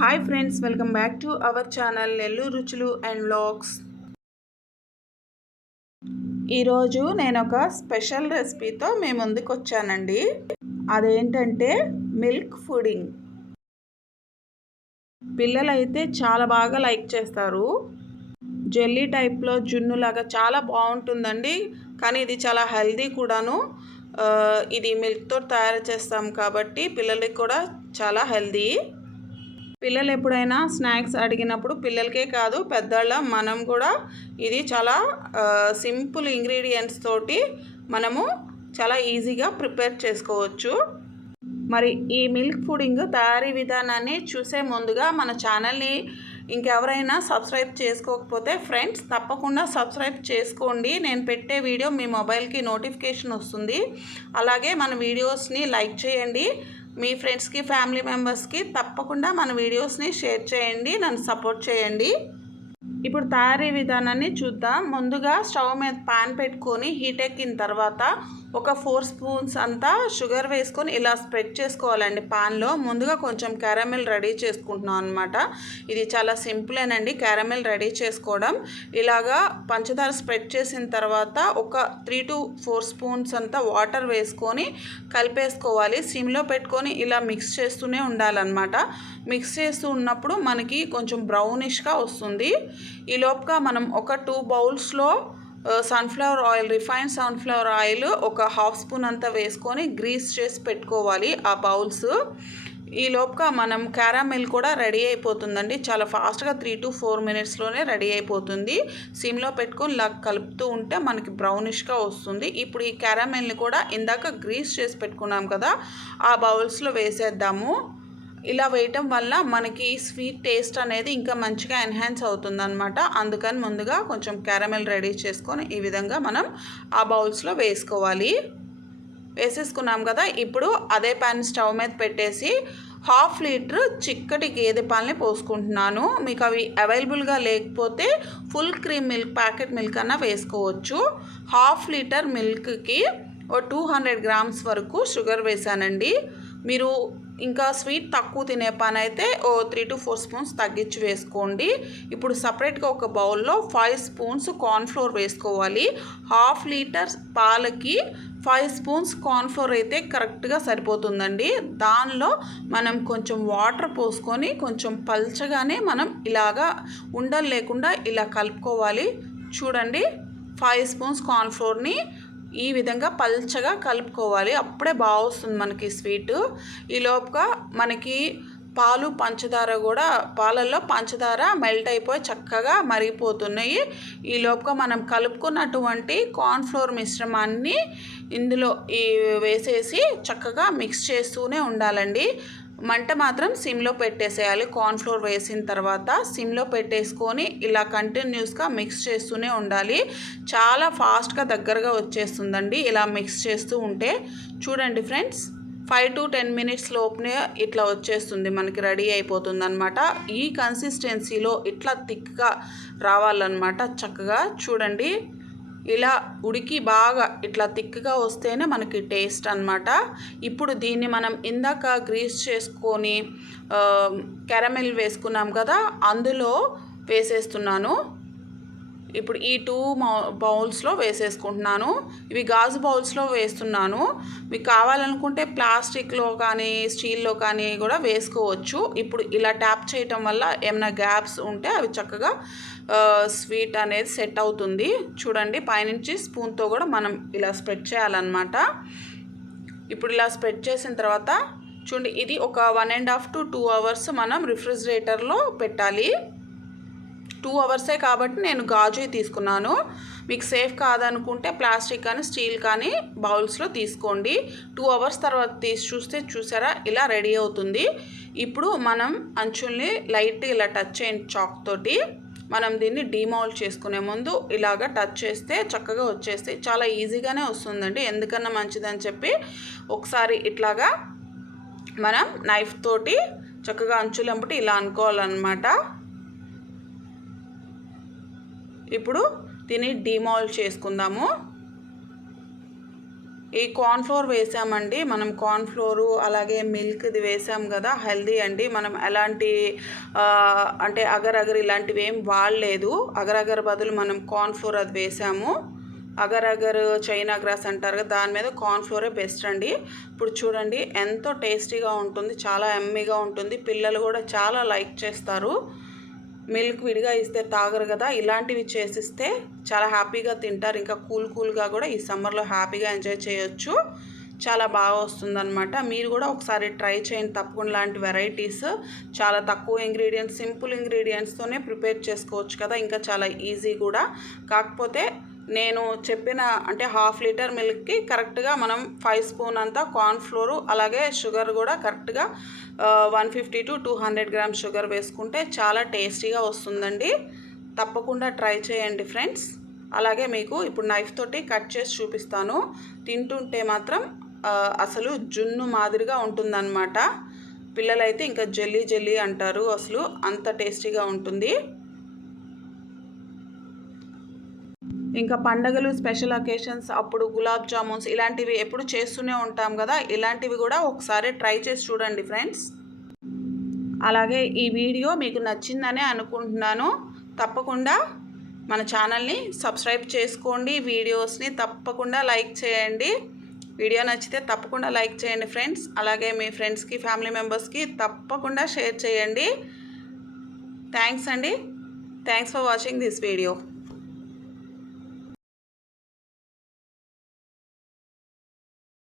Hi friends, welcome back to our channel Nellore రుచులు and vlogs. ఈరోజు నేను ఒక స్పెషల్ రెసిపీతో మీ ముందుకు వచ్చానండి. అదేంటంటే మిల్క్ పుడింగ్. పిల్లలైతే చాలా బాగా లైక్ చేస్తారు. జెల్లీ టైప్లో జున్నులాగా చాలా బాగుంటుందండి. కానీ ఇది చాలా హెల్దీ కూడాను. ఇది మిల్క్తో తయారు చేస్తాం కాబట్టి పిల్లలకి కూడా చాలా హెల్దీ. పిల్లలు ఎప్పుడైనా స్నాక్స్ అడిగినప్పుడు పిల్లలకే కాదు పెద్దవాళ్ళ మనం కూడా ఇది చాలా సింపుల్ ఇంగ్రీడియంట్స్ తోటి మనము చాలా ఈజీగా ప్రిపేర్ చేసుకోవచ్చు. మరి ఈ మిల్క్ పుడింగ్ తయారీ విధానాన్ని చూసే ముందుగా మన ఛానల్ని ఇంకెవరైనా సబ్స్క్రైబ్ చేసుకోకపోతే ఫ్రెండ్స్ తప్పకుండా సబ్స్క్రైబ్ చేసుకోండి. నేను పెట్టే వీడియో మీ మొబైల్కి నోటిఫికేషన్ వస్తుంది. అలాగే మన వీడియోస్ని లైక్ చేయండి. మీ ఫ్రెండ్స్కి ఫ్యామిలీ మెంబర్స్కి తప్పకుండా మన వీడియోస్ని షేర్ చేయండి. నన్ను సపోర్ట్ చేయండి. ఇప్పుడు తయారీ విధానాన్ని చూద్దాం. ముందుగా స్టవ్ మీద పాన్ పెట్టుకొని హీట్ ఎక్కిన తర్వాత ఒక 4 స్పూన్స్ అంతా షుగర్ వేసుకొని ఇలా స్ప్రెడ్ చేసుకోవాలండి పాన్లో. ముందుగా కొంచెం క్యారమెల్ రెడీ చేసుకుంటున్నాం అనమాట. ఇది చాలా సింపులేనండి క్యారమెల్ రెడీ చేసుకోవడం. ఇలాగా పంచదార స్ప్రెడ్ చేసిన తర్వాత ఒక 3 to 4 స్పూన్స్ అంతా వాటర్ వేసుకొని కలిపేసుకోవాలి. సిమ్లో పెట్టుకొని ఇలా మిక్స్ చేస్తూనే ఉండాలన్నమాట. మిక్స్ చేస్తూ ఉన్నప్పుడు మనకి కొంచెం బ్రౌనిష్గా వస్తుంది. ఈ లోపుగా మనం ఒక 2 బౌల్స్లో sunflower oil, refined sunflower oil ఒక 1/2 స్పూన్ అంతా వేసుకొని గ్రీస్ చేసి పెట్టుకోవాలి ఆ బౌల్స్. ఈ లోపుగా మనం క్యారమెల్ కూడా రెడీ అయిపోతుందండి. చాలా ఫాస్ట్గా 3 to 4 మినిట్స్లోనే రెడీ అయిపోతుంది. సిమ్లో పెట్టుకొని ఇలా కలుపుతూ ఉంటే మనకి బ్రౌనిష్గా వస్తుంది. ఇప్పుడు ఈ క్యారమెల్ని కూడా ఇందాక గ్రీస్ చేసి పెట్టుకున్నాం కదా ఆ బౌల్స్లో వేసేద్దాము. ఇలా వేయటం వల్ల మనకి స్వీట్ టేస్ట్ అనేది ఇంకా మంచిగా ఎన్హాన్స్ అవుతుందన్నమాట. అందుకని ముందుగా కొంచెం క్యారమెల్ రెడీ చేసుకొని ఈ విధంగా మనం ఆ బౌల్స్లో వేసేసుకున్నాం కదా. ఇప్పుడు అదే ప్యాన్ స్టవ్ మీద పెట్టేసి 1/2 లీటర్ చిక్కటి గేదె పాలని పోసుకుంటున్నాను. మీకు అవి అవైలబుల్గా లేకపోతే full cream milk, packet milk అన్నా వేసుకోవచ్చు. 1/2 లీటర్ మిల్క్కి 200 గ్రామ్స్ వరకు షుగర్ వేసానండి. మీరు ఇంకా స్వీట్ తక్కువ తినే పని అయితే 3 to 4 స్పూన్స్ తగ్గించి వేసుకోండి. ఇప్పుడు సపరేట్గా ఒక బౌల్లో 5 స్పూన్స్ కార్న్ఫ్లోర్ వేసుకోవాలి. 1/2 లీటర్ పాలకి 5 స్పూన్స్ కార్న్ఫ్లోర్ అయితే కరెక్ట్గా సరిపోతుందండి. దానిలో మనం కొంచెం వాటర్ పోసుకొని కొంచెం పల్చగానే మనం ఇలాగా ఉండలు లేకుండా ఇలా కలుపుకోవాలి. చూడండి, 5 స్పూన్స్ కార్న్ఫ్లోర్ని ఈ విధంగా పల్చగా కలుపుకోవాలి. అప్పుడే బాగా వస్తుంది మనకి స్వీటు. ఈ లోపుగా మనకి పాలు, పంచదార కూడా పాలల్లో పంచదార మెల్ట్ అయిపోయి చక్కగా మరిగిపోతున్నాయి. ఈ లోపుగా మనం కలుపుకున్నటువంటి కార్న్ఫ్లోర్ మిశ్రమాన్ని ఇందులో వేసేసి చక్కగా మిక్స్ చేస్తూనే ఉండాలండి. మంట మాత్రం సిమ్లో పెట్టేసేయాలి. కార్న్ఫ్లోర్ వేసిన తర్వాత సిమ్లో పెట్టేసుకొని ఇలా కంటిన్యూస్గా మిక్స్ చేస్తూనే ఉండాలి. చాలా ఫాస్ట్గా దగ్గరగా వచ్చేస్తుందండి ఇలా మిక్స్ చేస్తూ ఉంటే. చూడండి ఫ్రెండ్స్, 5 to 10 మినిట్స్ లోపునే ఇట్లా వచ్చేస్తుంది, మనకి రెడీ అయిపోతుంది అనమాట. ఈ కన్సిస్టెన్సీలో ఇట్లా థిక్గా రావాలన్నమాట. చక్కగా చూడండి, ఇలా ఉడికి బాగా ఇట్లా థిక్గా వస్తేనే మనకి టేస్ట్ అనమాట. ఇప్పుడు దీన్ని మనం ఇందాక గ్రీస్ చేసుకొని క్యారమెల్ వేసుకున్నాం కదా అందులో వేసేస్తున్నాను. ఇప్పుడు ఈ 2 బౌల్స్లో వేసేసుకుంటున్నాను. ఇవి గాజు బౌల్స్లో వేస్తున్నాను. మీకు కావాలనుకుంటే ప్లాస్టిక్లో కానీ స్టీల్లో కానీ కూడా వేసుకోవచ్చు. ఇప్పుడు ఇలా ట్యాప్ చేయటం వల్ల ఏమైనా గ్యాప్స్ ఉంటే అవి చక్కగా స్వీట్ అనేది సెట్ అవుతుంది. చూడండి, పైనుంచి స్పూన్తో కూడా మనం ఇలా స్ప్రెడ్ చేయాలన్నమాట. ఇప్పుడు ఇలా స్ప్రెడ్ చేసిన తర్వాత చూడండి, ఇది ఒక 1.5 to 2 అవర్స్ మనం రిఫ్రిజిరేటర్లో పెట్టాలి. 2 అవర్సే కాబట్టి నేను గాజు తీసుకున్నాను. మీకు సేఫ్ కాదనుకుంటే ప్లాస్టిక్ కానీ స్టీల్ కానీ బౌల్స్లో తీసుకోండి. 2 అవర్స్ తర్వాత తీసి చూస్తే చూసారా ఇలా రెడీ అవుతుంది. ఇప్పుడు మనం అంచుల్ని లైట్గా ఇలా టచ్ చేయండి చాక్ తోటి. మనం దీన్ని డీమౌల్డ్ చేసుకునే ముందు ఇలాగ టచ్ చేస్తే చక్కగా వచ్చేస్తే చాలా ఈజీగానే వస్తుందండి. ఎందుకన్నా మంచిదని చెప్పి ఒకసారి ఇట్లాగా మనం నైఫ్ తోటి చక్కగా అంచులంపటి ఇలా అనుకోవాలన్నమాట. ఇప్పుడు దీన్ని డీమౌల్డ్ చేసుకుందాము. ఈ కార్న్‌ఫ్లోర్ వేసామండి. మనం కార్న్‌ఫ్లోరు అలాగే మిల్క్‌ది వేసాం గదా! హెల్తీ అండి. మనం ఎలాంటి అంటే అగర్ అగర్ ఇలాంటివి ఏం వాడలేదు. అగర్ అగర్ బదులు మనం కార్న్‌ఫ్లోర్ అది వేసాము. అగర్ అగర్ చైనా గ్రాస్ అంటారు కదా! దాని మీద కార్న్‌ఫ్లోరే బెస్ట్ అండి. ఇప్పుడు చూడండి ఎంతో టేస్టీగా ఉంటుంది. చాలా యమ్మీగా ఉంటుంది. పిల్లలు కూడా చాలా లైక్ చేస్తారు. మిల్క్ విడిగా ఇస్తే తాగరు కదా! ఇలాంటివి చేసిస్తే చాలా హ్యాపీగా తింటారు. ఇంకా కూల్‌గా కూడా ఈ సమ్మర్‌లో హ్యాపీగా ఎంజాయ్ చేయొచ్చు. చాలా బాగా వస్తుందనమాట. మీరు కూడా ఒకసారి ట్రై చేయండి తప్పకుండా. ఇలాంటి వెరైటీస్ చాలా తక్కువ ఇంగ్రీడియంట్స్, సింపుల్ ఇంగ్రీడియంట్స్తోనే ప్రిపేర్ చేసుకోవచ్చు కదా! ఇంకా చాలా ఈజీ కూడా. కాకపోతే నేను చెప్పిన అంటే హాఫ్ లీటర్ మిల్క్కి కరెక్ట్గా మనం 5 స్పూన్ అంతా కార్న్‌ఫ్లోరు అలాగే షుగర్ కూడా కరెక్ట్గా 150 to 200 గ్రామ్స్ షుగర్ వేసుకుంటే చాలా టేస్టీగా వస్తుందండి. తప్పకుండా ట్రై చేయండి ఫ్రెండ్స్. అలాగే మీకు ఇప్పుడు నైఫ్ తోటి కట్ చేసి చూపిస్తాను. తింటుంటే మాత్రం అసలు జున్ను మాదిరిగా ఉంటుందన్నమాట. పిల్లలైతే ఇంకా జెల్లీ అంటారు. అసలు అంత టేస్టీగా ఉంటుంది. ఇంకా పండగలు, స్పెషల్ అకేషన్స్ అప్పుడు గులాబ్ జామున్స్ ఇలాంటివి ఎప్పుడు చేస్తూనే ఉంటాం కదా! ఇలాంటివి కూడా ఒకసారి ట్రై చేసి చూడండి ఫ్రెండ్స్. అలాగే ఈ వీడియో మీకు నచ్చిందనే అనుకుంటున్నాను. తప్పకుండా మన ఛానల్ని సబ్స్క్రైబ్ చేసుకోండి. వీడియోస్ని తప్పకుండా లైక్ చేయండి. వీడియో నచ్చితే తప్పకుండా లైక్ చేయండి ఫ్రెండ్స్. అలాగే మీ ఫ్రెండ్స్కి, ఫ్యామిలీ మెంబర్స్కి తప్పకుండా షేర్ చేయండి. థ్యాంక్స్ అండి. Thanks for watching this video.